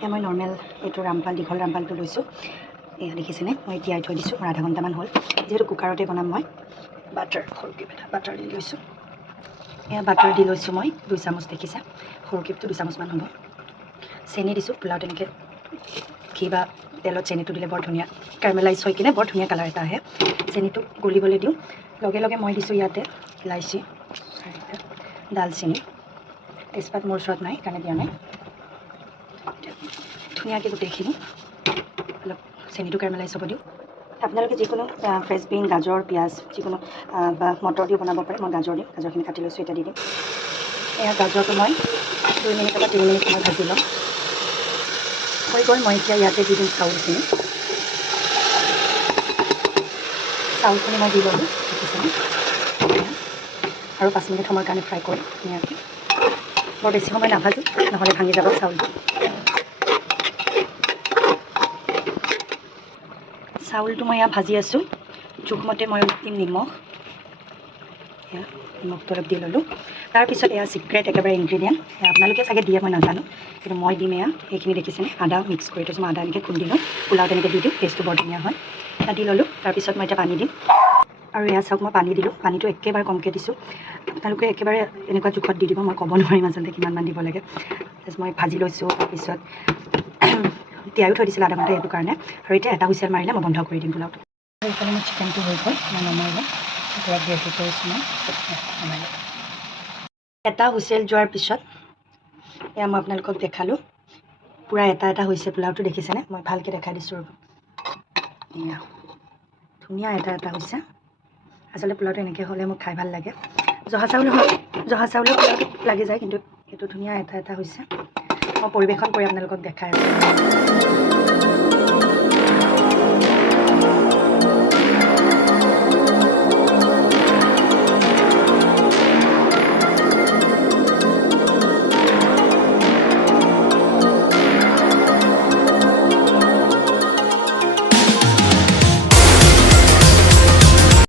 এয়া মই নৰ্মেল এইটো ৰামপাল দীঘল ৰামপালটো লৈছোঁ। এয়া দেখিছেনে, মই তিয়াই থৈ দিছোঁ, মোৰ আধা ঘণ্টামান হ'ল। যিহেতু কুকাৰতে বনাম মই, বাটাৰ সৰুকৈ বাটাৰ দি লৈছোঁ। এয়া বাটাৰ দি লৈছোঁ মই 2 চামুচ, দেখিছে সৰু কিপটো 2 চামুচমান হ'ব। চেনি দিছোঁ, পোলাও তেনেকৈ ঘি বা তেলত চেনিটো দিলে বৰ ধুনীয়া কেৰামেলাইজ হৈ কিনে বৰ ধুনীয়া কালাৰ এটা আহে। চেনিটো গলিবলৈ দিওঁ, লগে লগে মই দিছোঁ ইয়াতে ইলাইচি, ডালচেনি, তেজপাত মোৰ ওচৰত নাই কাৰণে দিয়া নাই। ধুনীয়াকৈ গোটেইখিনি অলপ চেনিটো কেৰামেলাইজ হ'ব দিওঁ। আপোনালোকে যিকোনো ফ্ৰেঞ্চ বিন, গাজৰ, পিঁয়াজ যিকোনো বা মটৰ দিও বনাব পাৰে। মই গাজৰ দিম, গাজৰখিনি কাটি লৈছোঁ, এতিয়া দি দিম। এয়া গাজৰটো মই 2 মিনিট বা 3 মিনিট সময় ভাজি ল'ম। হৈ গ'ল। মই এতিয়া ইয়াতে দি দিম চাউলখিনি। চাউলখিনি মই দি ল'লোঁ, দেখিছেনে, আৰু 5 মিনিট সময়ৰ কাৰণে ফ্ৰাই কৰিম ধুনীয়াকৈ। বৰ বেছি সময় নাভাজোঁ, নহ'লে ভাঙি যাব চাউলটো। চাউলটো মই ইয়াত ভাজি আছোঁ। জোখমতে মই দিম নিমখ, এয়া নিমখটো অলপ দি ল'লোঁ। তাৰপিছত এয়া ছিক্ৰেট একেবাৰে ইনগ্ৰিডিয়েণ্ট, আপোনালোকে চাগে দিয়ে মই নাজানো, কিন্তু মই দিম এয়া এইখিনি দেখিছেনে, আদা মিক্স কৰি থৈছোঁ। মই আদা এনেকৈ খুন্দি দিওঁ, পোলাও তেনেকৈ দি দিওঁ, টেষ্টটো বৰ ধুনীয়া হয়। এটা দি ল'লোঁ। তাৰপিছত মই এতিয়া পানী দিম, আৰু এয়া চাওক মই পানী দিলোঁ। পানীটো একেবাৰে কমকৈ দিছোঁ, আপোনালোকে একেবাৰে এনেকুৱা জোখত দি দিব, মই ক'ব নোৱাৰিম আচলতে কিমানমান দিব লাগে। তাৰপিছত মই ভাজি লৈছোঁ, তাৰপিছত তিয়াইও থৈ দিছিলোঁ আধা ঘণ্টা, সেইটো কাৰণে। আৰু এতিয়া এটা হুইচেল মাৰিলে মই বন্ধ কৰি দিম পোলাওটো। এইফালে মোৰ চিকেনটো হৈ গ'ল, মই নমাই লওঁ। অলপ ৰেডি কৰিছোঁ মই, নমাই লওঁ। এটা হুইচেল যোৱাৰ পিছত এয়া মই আপোনালোকক দেখালোঁ, পূৰা এটা হৈছে পোলাওটো, দেখিছেনে, মই ভালকৈ দেখাই দিছোঁ। এয়া ধুনীয়া এটা হৈছে। আচলতে পোলাওটো এনেকৈ হ'লে মোক খাই ভাল লাগে। জহা চাউলৰ পোলাওটো লাগি যায়, কিন্তু এইটো ধুনীয়া এটা হৈছে। মই পৰিৱেশন কৰি আপোনালোকক দেখাই আছোঁ।